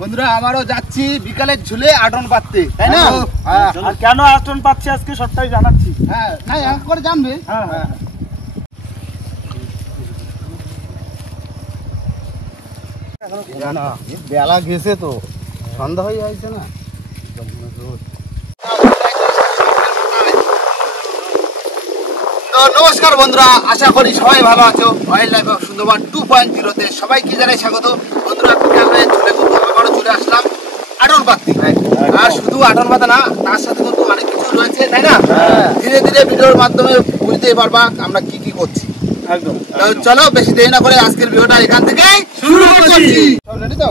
বন্ধুরা আমারও যাচ্ছি বিকালের ঝুলে আটন পাততে, তাই না? আর কেন আটন পাচ্ছি আজকে সবটাই জানাচ্ছি। হ্যাঁ, না এক করে জানবে। হ্যাঁ হ্যাঁ, বেলা গেছে তো, সন্ধ্যা হয়ে যাচ্ছে না। নমস্কার বন্ধুরা, আশা করি সবাই ভালো আছো। ওয়াইল্ড লাইফ অফ সুন্দরবন 2.0 তে সবাইকে জানাই স্বাগত। বন্ধুরা বিকালে চলে কিন্তু আবারও চলে আসলাম আটন পাততে। আর শুধু আটন পাতা না, তার সাথে কিন্তু অনেক কিছু রয়েছে, তাই না? ধীরে ধীরে ভিডিওর মাধ্যমে বুঝতেই পারবা আমরা কি কি করছি। একদম। চলো বেশি দেরি না করে আজকের ভিডিওটা এখান থেকে শুরু করছি। রেডি তো?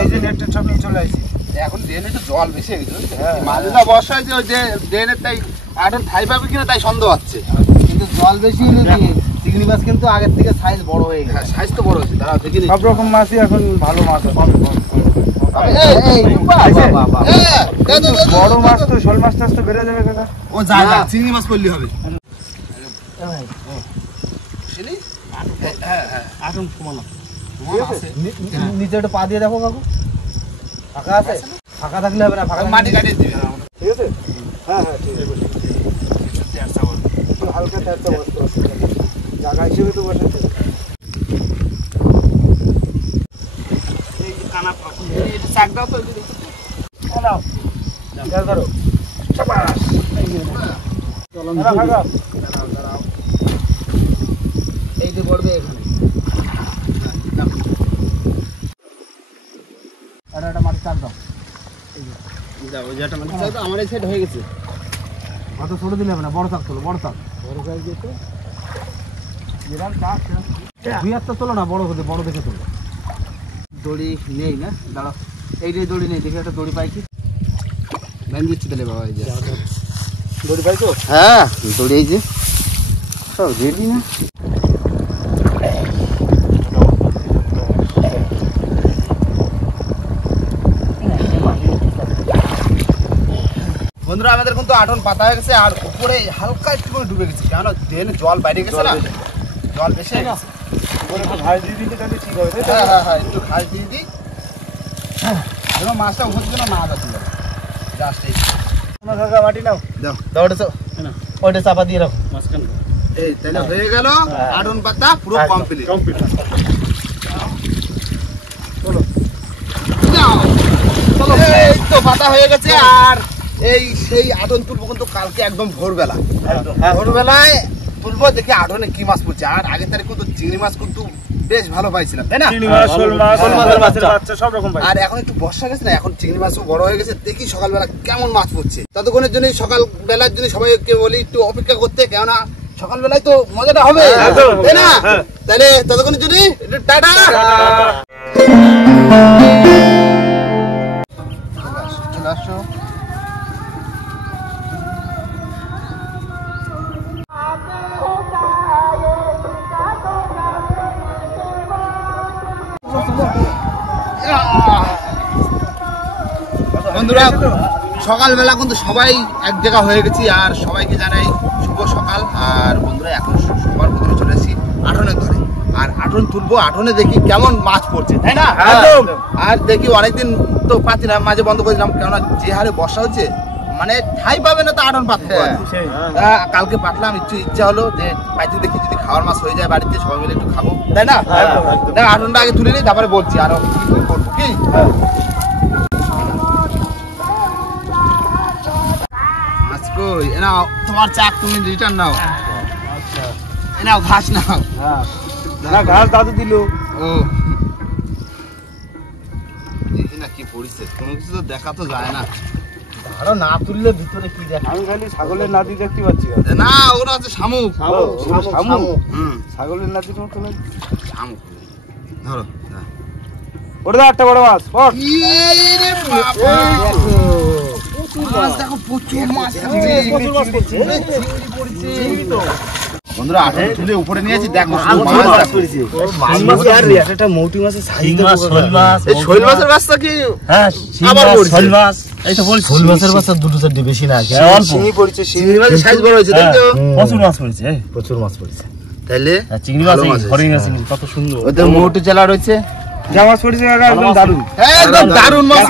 এই যে নেটের সব নিয়ে চলে আসছি। এখন ড্রেনে তো জল বেশি হয়ে গেছে, মাঝে না বর্ষা হয়েছে, ওই যে ড্রেনের তাই আটন ঠাই পাবে কিনা তাই সন্দেহ হচ্ছে। কিন্তু জল বেশি হলে চিংড়ি মাছ কিন্তু আগের থেকে সাইজ বড় হয়ে গেছে। সাইজ তো বড় হয়েছে, দাঁড়াও দেখি। সব রকম মাছই এখন ভালো মাছ আছে। বড় মাছ তো, শোল মাছ টাছ তো বেড়ে যাবে কাকা। ও যায় না, চিংড়ি মাছ করলে হবে। আটন কমানো নিচে একটা পা দিয়ে দেখো কাকু, ফাঁকা আছে? ফাঁকা থাকলে হবে না, ফাঁকা মাটি কাটিয়ে দিবে। ঠিক আছে? হ্যাঁ হ্যাঁ ঠিক আছে। হালকা তেরটা বসতে জায়গা হিসেবে তো বসেছে। এই কানা পাখি এটা চাক দাও তো, দাও দাও ধরো। শাবাশ, চলো ভাগা। এই যে পড়বে এখানে। এটা মাটি চাক দাও। দাও, ওই যেটা মাটি চাক দাও, আমার এই সাইড হয়ে গেছে। কত ছোট দিলে হবে না, বড় চাক তোলো, বড় চাক। বড় সাইজ দিতে যেরাম চাক দুই হাত তো তোলো না, বড় হতে বড় দেখে তোলো। দড়ি নেই না, দাঁড়াও। এইটাই দড়ি নেই, দেখে একটা দড়ি পাই কি বেঁধে দিচ্ছি তাহলে বাবা। এই যে দড়ি পাইছো? হ্যাঁ দড়ি, এই যে সব রেডি না। বন্ধুরা আমাদের কিন্তু আটন পাতা হয়ে গেছে, আর উপরে হালকা একটু করে ডুবে গেছে, কেন ড্রেনে জল বাইরে গেছে না, জল বেশি হয়ে গেছে। ঘাস দিয়ে দিলে তাহলে ঠিক হবে। হ্যাঁ হ্যাঁ হ্যাঁ, একটু ঘাস দিয়ে দিই যেন মাছটা উপর যেন না যাচ্ছে। জাস্ট এই কাকা মাটি নাও, দাও দাও, ওইটা চাপা দিয়ে রাখো মাঝখানে। এই তাহলে হয়ে গেল আটন পাতা পুরো কমপ্লিট। চলো চলো, এই তো পাতা হয়ে গেছে। আর এই সেই আটন তুলবো কিন্তু কালকে একদম ভোরবেলা। ভোরবেলায় তুলবো, দেখি আটনে কি মাছ পড়ছে। আর আগের তারিখ কিন্তু চিংড়ি মাছ কিন্তু বেশ ভালো পাইছিলাম, তাই না? সব রকম। আর এখন একটু বর্ষা গেছে না, এখন চিংড়ি মাছও বড় হয়ে গেছে। দেখি সকালবেলা কেমন মাছ পড়ছে। ততক্ষণের জন্য সকাল বেলার জন্য সবাইকে বলি একটু অপেক্ষা করতে, কেননা সকালবেলায় তো মজাটা হবে, তাই না? তাহলে ততক্ষণের জন্য টাটা। চলে আসো। বন্ধুরা সকালবেলা কিন্তু সবাই এক জায়গা হয়ে গেছি, আর সবাইকে জানাই শুভ সকাল। আর বন্ধুরা এখন সবার ভিতরে চলে এসেছি আটনের ধরে, আর আটন তুলবো। আটনে দেখি কেমন মাছ পড়ছে, তাই না? আর দেখি অনেকদিন তো পাচ্ছি না, মাঝে বন্ধ করে দিলাম, কেননা যে হারে বর্ষা হচ্ছে মানে ঠাই পাবে না তো আটন পাততে। কালকে পাতলাম, ইচ্ছা হলো যে পাইতে দেখি যদি খাওয়ার মাছ হয়ে যায় বাড়িতে, সবাই মিলে একটু খাবো, তাই না? দেখ আটনটা আগে তুলে নিই, তারপরে বলছি আরো কি করবো। কি নাও তোমার চাক, তুমি রিটার্ন নাও। নাও ঘাস নাও। ঘাস দাদু দিল। ও দেখি না কি পড়িছে, কোনো কিছু তো দেখা তো যায় না। আরো না তুললে ভিতরে কি দেখা? আমি খালি ছাগলের নাতি দেখতে পাচ্ছি না, ওরা আছে শামুক। ছাগলের নাতির মতো শামুক ধরো। ওটা একটা বড় মাছ। বন্ধুরা আটন তুলে উপরে নিয়েছি, দেখো মৌটি মাছের শৈল মাছের বাচ্চা কি আবার শৈল মাছ। এই তো বলছি শৈল মাছের বাচ্চা দুটো চারটে বেশি না, চিংড়ি পড়েছে। চিংড়ি মাছের সাইজ বড় হয়েছে, দেখছো? প্রচুর মাছ পড়েছে, প্রচুর মাছ পড়েছে। তাহলে চিংড়ি মাছ হরিণ আছে কত সুন্দর। ওদের মৌটি চালা রয়েছে, যা মাছ পড়েছে কাকা একদম দারুণ। একদম দারুণ মাছ।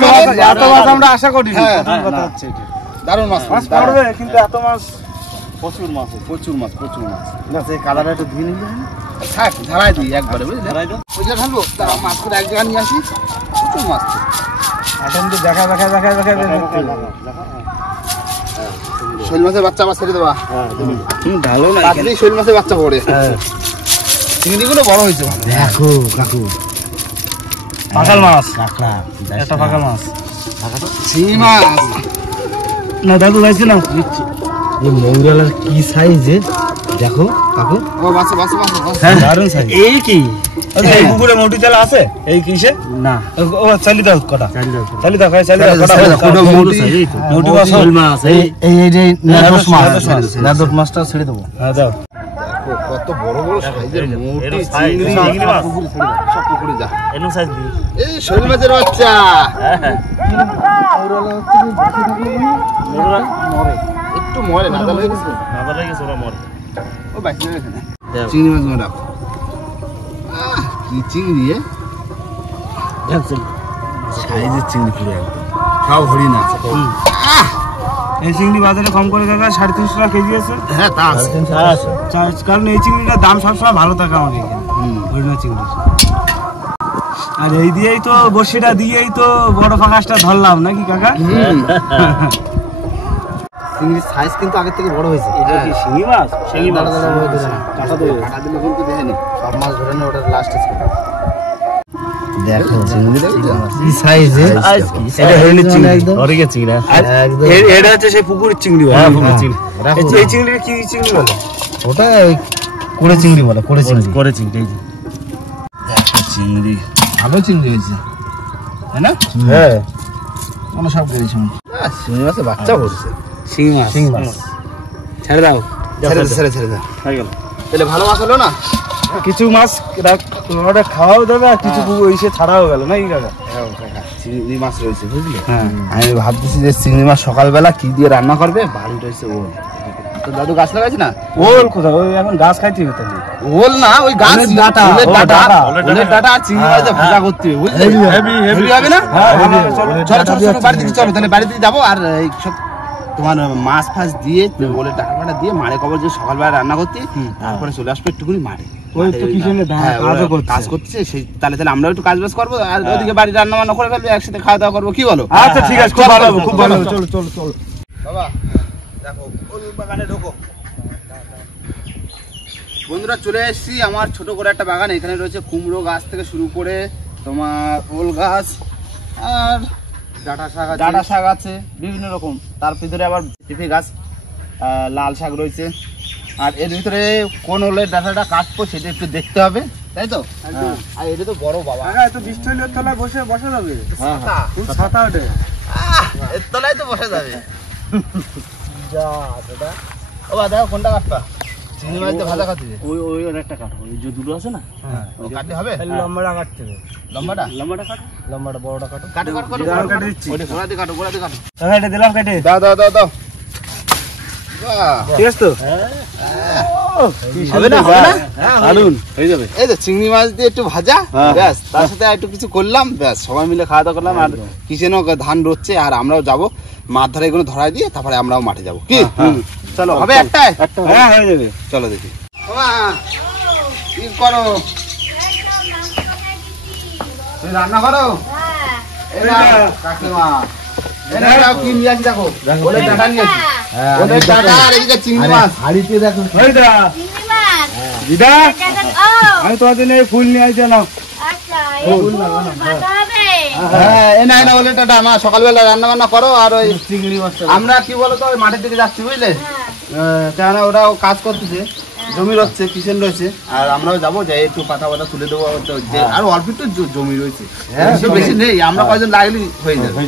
এত মাছ আমরা আশা করি না। হ্যাঁ, প্রথম কথা হচ্ছে এটা। দারুণ মাছ। মাছ পড়বে কিন্তু এত মাছ প্রচুর মাছ, প্রচুর মাছ, প্রচুর মাছ। না সেই কালারটা একটু ধুয়ে নিলে থাক, ঝাড়াই দিই একবারে, বুঝলে? ওইটা ঢালবো, দাঁড়াও, মাছ করে এক জায়গায় নিয়ে আসি। প্রচুর মাছ তো। এখন তো দেখা শৈল মাছের বাচ্চা আবার ছেড়ে দেবা। ভালো না তাড়াতাড়ি শৈল মাছের বাচ্চা পড়ে। চিংড়িগুলো বড় হয়েছে। দেখো কাকু পাকাল মাছ, একটা পাকাল মাছ, চিংড়ি মাছ না দাদু যাইছে না এই মৌরালার কি সাইজে দেখো কাকু। ও বাচ্চা বাচ্চা বাচ্চা। হ্যাঁ দারুণ সাইজ। এই কি এই পুকুরে মোটি চালা আছে এই কিসে না ও চালি দাও কটা চালি দাও কটা মোটি মাছ মাছ এই নাদক মাছটা ছেড়ে দেবো। হ্যাঁ দাও। কত বড় বড় সাইজের মোটি চিংড়ি মাছ সব পুকুরে যা। এনো সাইজ দি এই শৈল মাছের বাচ্চা। একটু মরে না হয়ে গেছে, ওরা মরে। ও বাইক নিয়ে এখানে চিংড়ি মাছ মারা। কি চিংড়ি সাইজের চিংড়ি পুরো একদম খাও হরি না। এই চিংড়ি বাজারে কম করে কাকা 350 টাকা কেজি আছে। হ্যাঁ তা আছে, কারণ এই চিংড়িটার দাম সবসময় ভালো থাকে আমাকে এখানে হরিণা চিংড়ি। আর এই দিয়েই তো বড়শিটা দিয়েই তো বড় ফাঁকাশটা ধরলাম নাকি কাকা। চিংড়ির সাইজ কিন্তু আগের থেকে বড় হয়েছে। এটা কি শিঙি মাছ? শিঙি মাছ কাটা দিলে কিন্তু দেখেনি সব মাছ ধরে না, ওটা লাস্টে ছিল। দেখো চিংড়ি কি সাইজ এটা হরিণের চিংড়ি একদম অরিগে চিংড়ি একদম। এটা হচ্ছে সেই পুকুরের চিংড়ি। হ্যাঁ পুকুরের চিংড়ি। এই চিংড়িটা কি চিংড়ি বলে? ওটা কোড়ে চিংড়ি বলে। কোড়ে চিংড়ি এই যে দেখো চিংড়ি ভালো চিংড়ি হয়েছে তাই না? হ্যাঁ কোনো সব গেছে চিংড়ি মাছের বাচ্চা পড়ছে। শিঙি মাছ ছেড়ে দাও, ছেড়ে দাও হয়ে গেল। তাহলে ভালো মাছ হলো না? কিছু মাছ ওটা খাওয়াও যাবে আর কিছু ইসে ছাড়াও গেল না কি কাকা? চিংড়ি মাছ রয়েছে বুঝলি। হ্যাঁ আমি ভাবতেছি যে চিংড়ি মাছ সকালবেলা কি দিয়ে রান্না করবে। বাড়ি রয়েছে ওল। তো দাদু গাছ লাগাইছে না? ওল কোথায়? ওই এখন গাছ খাইতে হবে তাহলে। ওল না, ওই গাছ ওলের ডাঁটা। ওলের ডাঁটা আর চিংড়ি মাছ ভাজা করতে হবে বুঝলি। হেভি হবে না? চলো চলো চলো বাড়ি থেকে চলো, তাহলে বাড়িতে যাবো। আর এই সব তোমার মাছ ফাছ দিয়ে ওলের ডাঁটা দিয়ে মারে কবর যে সকালবেলা রান্না করতে, তারপরে চলে আসবে একটুকুনি মারে। ওই তো কিচেনে কাজ করতেছে সেই, তাহলে আমরাও একটু কাজ বাজ করবো আর ওদিকে বাড়ি রান্না বান্না করে ফেলবো, একসাথে খাওয়া দাওয়া করবো, কি বলো? আচ্ছা ঠিক আছে, খুব ভালো হবে, খুব ভালো হবে। চলো চলো চলো বাবা দেখো ওল বাগানে ঢোকো। বন্ধুরা চলে এসেছি আমার ছোট করে একটা বাগান। এখানে রয়েছে কুমড়ো গাছ থেকে শুরু করে তোমার ওল গাছ আর ডাঁটা শাক আছে বিভিন্ন রকম। তার ভিতরে আবার পেঁপে গাছ, লাল শাক রয়েছে। আর এর ভিতরে কোন ওলের ডাঁটাটা কাটবো সেটা একটু দেখতে হবে, তাই তো? আর এটা তো বড় বাবা, এত বৃষ্টি হলে তলায় বসা যাবে। ছাতা ওঠে, এর তলায় তো বসা যাবে। ও বা দেখো কোনটা কাটবা? চিংড়ি মাছ দিয়ে ভাজা খাচ্ছি। ওই একটা কাটো, ওই যে দুটো আছে না, কাটতে হবে। লম্বাটা কাটতে হবে। লম্বাটা কাটো, লম্বাটা বড়টা কাটো। কাটো কেটে দিচ্ছি। গোড়া দিয়ে কাটো, গোড়া দিয়ে কাটো। এটা দিলাম কেটে। দাও দাও দাও দাও। বাহ, ঠিক আছে তো? হবে না? হবে না? দারুন হয়ে যাবে। এই তো চিংড়ি মাছ দিয়ে একটু ভাজা, ব্যাস। তার সাথে একটু কিছু করলাম, ব্যাস। সবাই মিলে খাওয়া দাওয়া করলাম। আর কিচেনও ধান রচ্ছে, আর আমরাও যাবো মাছ ধরে এগুলো ধরাই দিয়ে তারপরে আমরাও মাঠে যাবো। কি চলো, হবে একটাই? হ্যাঁ হয়ে যাবে। চলো দেখি। কি করো? তুমি রান্না করো? কাকিমা কি নিয়ে আসি দেখো, ওলের ডাঁটা নিয়ে আসি। ওলের ডাঁটা আর এদিকে চিংড়ি মাছ। হাড়িতে দেখো দিদা, আমি তোমার জন্য ফুল নিয়ে আসছি না। হ্যাঁ এ না ওলের ডাঁটা আমার সকালবেলা রান্না বান্না করো। আর ওই চিংড়ি মাছ আমরা কি বলতো ওই মাঠের দিকে যাচ্ছি বুঝলে, কেন ওরাও কাজ করতেছে, জমি রচ্ছে, কিচেন রয়েছে। আর আমরাও যাবো, যাই একটু পাতা পাতা তুলে দেবো। আর অল্প একটু জমি রয়েছে, বেশি নেই, আমরা কয়জন লাগলে হয়ে যাবে।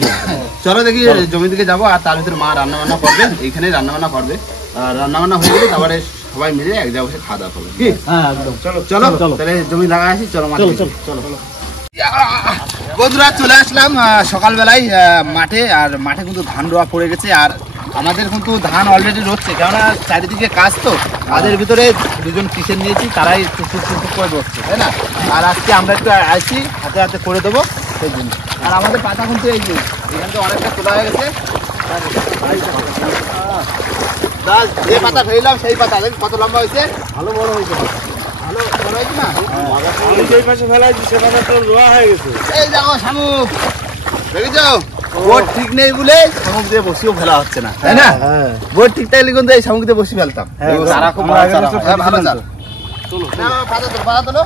চলো দেখি জমি দিকে যাবো। আর তার ভিতরে মা রান্না বান্না করবে, এইখানেই রান্না বান্না করবে। আর রান্না বান্না হয়ে গেলে তারপরে সবাই মিলে এক জায়গায় বসে খাওয়া দাওয়া করবে। কি চলো চলো তাহলে জমি লাগা আসি। চলো চলো চলো। বন্ধুরা চলে আসলাম সকালবেলায় মাঠে। আর মাঠে কিন্তু ধান রোয়া পড়ে গেছে। আর আমাদের কিন্তু ধান অলরেডি রচ্ছে, কেননা চারিদিকে কাজ তো কাজের ভিতরে দুজন কিসের নিয়েছি, তারাই টুকটুক টুকটুক করে রচ্ছে, তাই না? আর আজকে আমরা একটু আইছি, হাতে হাতে করে দেবো সেই জন্য। আর আমাদের পাতা কিন্তু এই যে এখান থেকে অনেকটা তোলা হয়ে গেছে। যে পাতা ফেললাম সেই পাতা কত লম্বা হয়েছে, ভালো বড় হয়েছে, ভালো বড় হয়েছে না? যেই পাশে ফেলাইছি সে পাশে তো রোয়া হয়ে গেছে। এই দেখো শামুক, দেখেছো? বোট ঠিক নেই বলে শামুক দিয়ে বসিও ফেলা হচ্ছে না, তাই না? বোট ঠিক থাকলে কিন্তু এই শামুক দিয়ে বসি ফেলতাম। তারা খুব ভালো চাল। চলো পাতা তোলো, পাতা তোলো।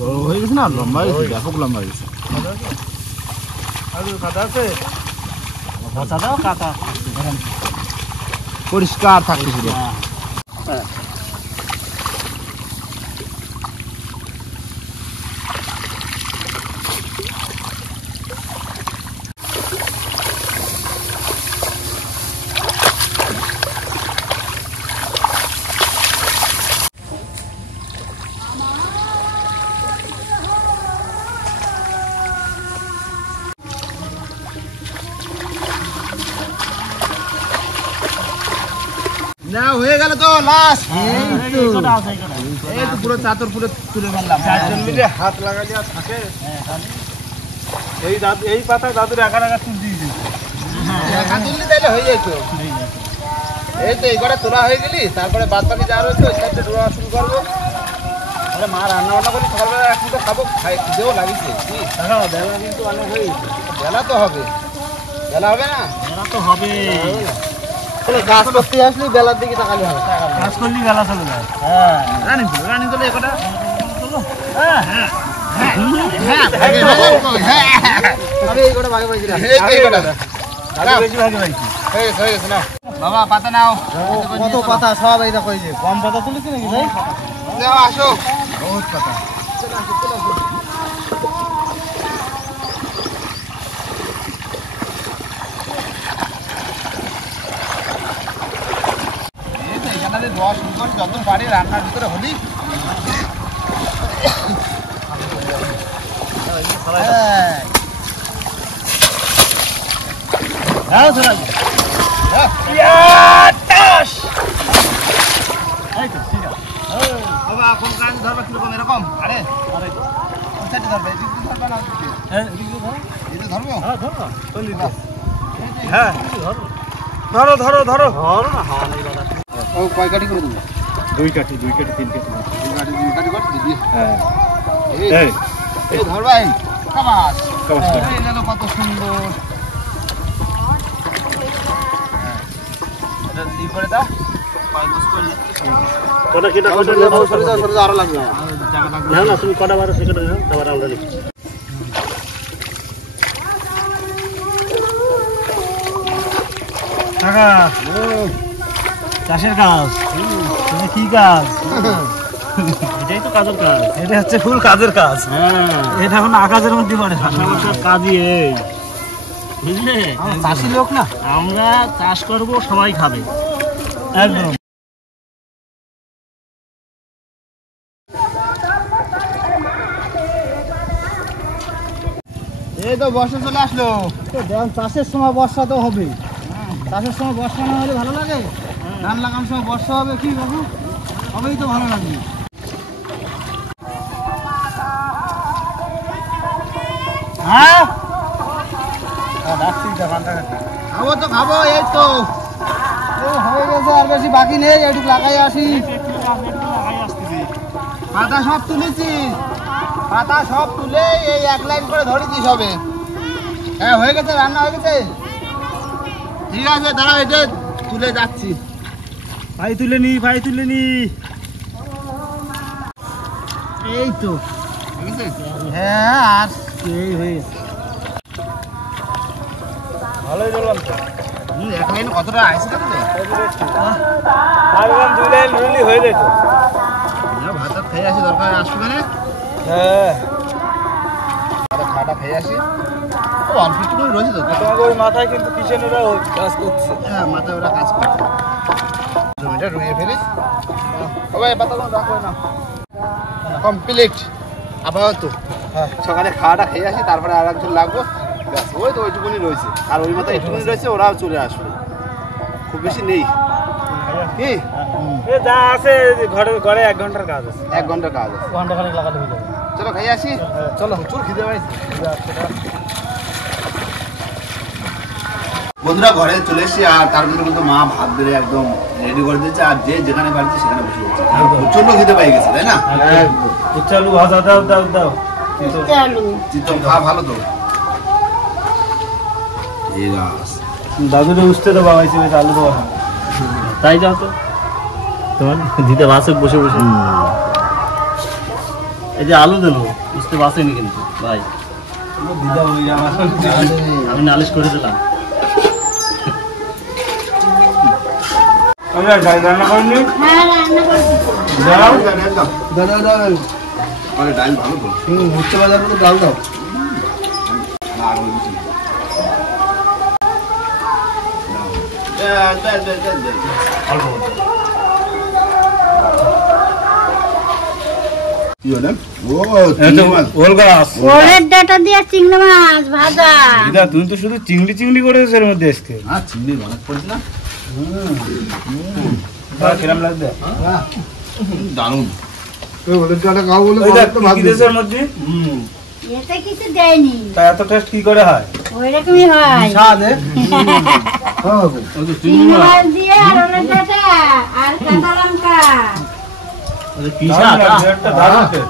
বড় হয়ে গেছে না, লম্বা হয়ে গেছে, ব্যাপক লম্বা হয়ে গেছে। পরিষ্কার থাকতে শুরু। না হয়ে গেল তো লাস্ট, এই তো পুরো চাদর পুরো তুলে ফেললাম। চারজন মিলে হাত লাগালে আর থাকে। এই পাতা দাদুর একা একা তুল দিয়ে দিয়েছে। তুললি তাইলে হয়ে যেত। এই তো এই কটা তোলা হয়ে গেলি, তারপরে বাদ বাকি যা রয়েছে ওই সাথে ডোয়া শুরু করবো। মা রান্না বান্না করি, সকালবেলা এক মুঠো খাবো, খিদেও লাগিছে। বেলা কিন্তু অনেক হয়ে গেছে। বেলা তো হবে, বেলা হবে না? বেলা তো হবে। কাজ করতে আসলে বেলার দিকে তাকালে হবে, কাজ করলে বেলা চলে যায়। রানিং চলে একটা। বাবা পাতা নাও, কত পাতা সব এই দেখো, এই যে কম পাতা তুলেছি নাকি ভাই? আসো, বহুত পাতা। যত পারি রান্নার ভিতরে হলি কোন কাজ ধরবে কিরকম এরকম? আরে ধরবে ধরবো। হ্যাঁ ধরো ধরো ধরো। ও কয় কাঠি করে দেবো? 2 কাঠি 3 কাঠি। 2 কাঠি 3 কাঠি করে দিবি। হ্যাঁ এই ধর ভাই, কামাস কামাস। এই দেখো কত সুন্দর। এটা দি করে দাও, পাইবস করে কটা কেটা কটা সরে যাও আরো লাগবে। না না তুমি কটা বারো সেকেন্ড নাও, তারপর আমরা লিখি। কাকা চাষের কাজ, কি কাজ? এটাই তো কাজের কাজ। এটা হচ্ছে ফুল কাজের কাজ। এটা এখন আকাশের মধ্যে পড়ে কাজই এই, বুঝলে? চাষি লোক না আমরা, চাষ করব সবাই খাবে একদম। এই তো বর্ষা চলে আসলো। চাষের সময় বর্ষা তো হবে, চাষের সময় বর্ষা না হলে ভালো লাগে? ধান লাগানোর সময় বর্ষা হবে, কি বাবু? হবেই তো ভালো লাগবে। হ্যাঁ খাবো তো খাবো, এই তো হয়ে গেছে, আর বেশি বাকি নেই, একটু লাগাই আসি। পাতা সব তুলেছি, পাতা সব তুলে এই এক লাইন করে ধরেছি সবে। হ্যাঁ হয়ে গেছে, রান্না হয়ে গেছে। ঠিক আছে দাঁড়াও, এটা তুলে যাচ্ছি। ভাই তুলে নি, ভাই তুলে নি। এই তো ঠিক আছে। হ্যাঁ, আর এই হয়ে গেছে, ভালোই বললাম তো। এক লাইন কতটা আইসি লাগবে? ভাবলাম 2 লাইন রুলি হয়ে যেত। ভাত খেয়ে আসি, দরকার আসবে না। হ্যাঁ খাওয়াটা খেয়ে আসি। ও অল্প একটু করে রয়েছে তো তোমাকে ওই মাথায় কিন্তু কিচেনেরা কাজ করছে। হ্যাঁ মাথায় ওরা কাজ করছে। জমিটা রুইয়ে ফেলিস সবাই পাতাগুলো রাখো না কমপ্লিট আপাতত। হ্যাঁ সকালে খাওয়াটা খেয়ে আসি, তারপরে আর একজন লাগবো। ব্যাস ওই তো ওইটুকুনি রয়েছে, আর ওই মাথায় একটুকুনি রয়েছে, ওরাও চলে আসবে, খুব বেশি নেই। কি যা আছে ঘরে ঘরে 1 ঘন্টার কাজ আছে, 1 ঘন্টার কাজ আছে, ঘন্টা খানিক লাগালে হয়ে যাবে। চলো খাই আসি। চলো প্রচুর খিদে পাইছি। বন্ধুরা ঘরে চলে এসেছি, আর তার মধ্যে কিন্তু মা ভাত বেড়ে একদম রেডি করে দিয়েছে, আর যে যেখানে পারছে সেখানে বসে গেছে। প্রচন্ড খিদে পাই গেছে, তাই না? চালু ভাজা দাও দাও দাও। চিত্তম খাওয়া ভালো তো। দাদুরে উঠতে তো বাবা হিসেবে চালু দেওয়া হয়, তাই যাও তো তোমার দিতে বাসে বসে বসে। এই যে আলু দেবো বুঝতে বাসেনি কিন্তু ভাই, আমি নালিশ করে দিলাম। রান্না করেনি? ডাল ভালো তো, উঠতে বাজার করে ডাল দাও। ওলের ডাটা দিয়ে চিংড়ি মাছ ভাজা। তুমি তো শুধু চিংড়ি চিংড়ি করেছো এর মধ্যে আজকে। চিংড়ি অনেক পড়ছে না, কিরম লাগবে? দারুণ। এতে কিছু দেয়নি, তা এত টেস্ট কি করে হয়? ওই রকমই হয়। চিংড়ি মাছ দিয়ে আর ওলের ডাটা আর কাঁচা লঙ্কা।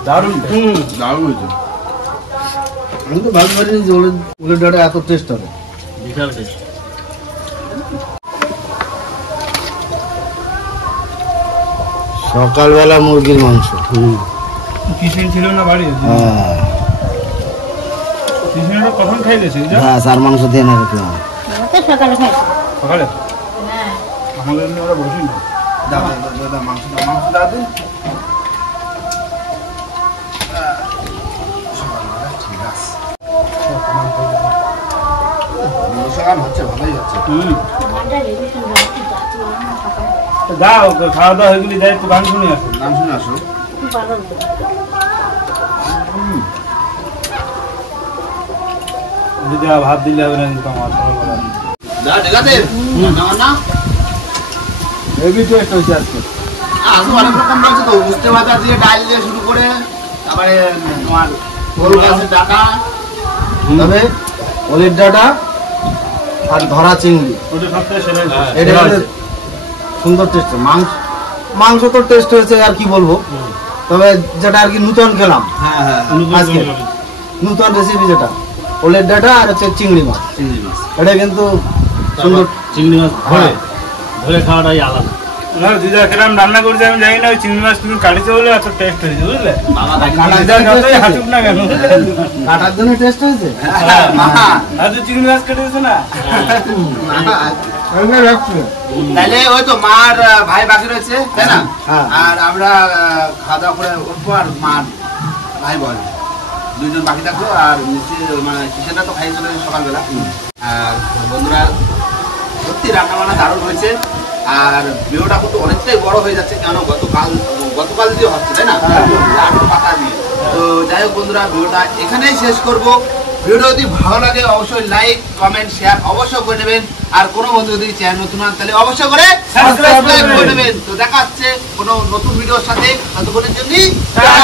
দারুণ হয়েছে। আমি তো ভালো পারি যে ওলের ডাটা এত টেস্ট হবে। বিশাল টেস্ট। সকালবেলা মুরগির মাংস। কিষেন ছিল না বাড়ি? হ্যাঁ কিষেনটা কখন খাই গেছে? আর মাংস দিয়ে না রাখলাম ওটা সকালে খাই। সকালে হ্যাঁ আমাদের এমনি ওরা বসি না। মাংস দাও দিন। ঠিক আছে, হচ্ছে ভালোই হচ্ছে। মাছটা রেডি সুন্দর আছে, যাচ্ছি না সকালে। যাও খাওয়া দাওয়া হয়ে গেলে যাই একটু গান শুনে আসো। নাম শুনে আসো। খুব ভালো লাগে। যদি ভাত দিলে হবে না কিন্তু আমার সকালবেলা। ঠিক আছে না হেভি টেস্ট হয়েছে আজকে। আজও অনেক রকম রয়েছে তো, উস্তে ভাজা দিয়ে ডাল দিয়ে শুরু করে তারপরে তোমার গরু গাছের ডাটা, তবে ওলের ডাটা আর ধরা চিংড়ি ওটা সবথেকে সেরা হয়েছে। এটা হচ্ছে সুন্দর টেস্ট। মাংস তো টেস্ট হয়েছে, আর কি বলবো। তবে যেটা আর কি নতুন খেলাম আজকে, নতুন রেসিপি যেটা ওলের ডাটা আর হচ্ছে চিংড়ি মাছ, এটা কিন্তু সুন্দর। চিংড়ি মাছ ধরে ধরে খাওয়াটাই আলাদা। না দিদা কিরম রান্না করছে আমি জানি না, ওই চিংড়ি মাছ তুমি কাটিছো বলে এত টেস্ট হয়েছে বুঝলে। হাসুক না কেন, কাটার জন্য টেস্ট হয়েছে। আর চিংড়ি মাছ কেটে দিয়েছে না। তাহলে ওই তো মার ভাই বাকি রয়েছে, তাই না? হ্যাঁ। আর আমরা খাওয়া দাওয়া করে উঠবো, আর মার ভাই বল দুইজন বাকি থাকলো, আর মানে কিচেনটা তো খাই চলে সকালবেলা। আর বন্ধুরা সত্যি রান্না বান্না দারুণ হয়েছে, আর ভিডিওটা কিন্তু অনেকটাই বড় হয়ে যাচ্ছে, কেন গতকাল দিয়ে হচ্ছে, তাই না? লাড্ডু পাতা দিয়ে। তো যাই হোক বন্ধুরা, ভিডিওটা এখানেই শেষ করব। ভিডিও যদি ভালো লাগে অবশ্যই লাইক কমেন্ট শেয়ার অবশ্যই করে নেবেন, আর কোনো বন্ধু যদি চ্যানেল নতুন হন তাহলে অবশ্যই করে সাবস্ক্রাইব করে নেবেন। তো দেখা হচ্ছে কোনো নতুন ভিডিওর সাথে, ততক্ষণের জন্য টাটা।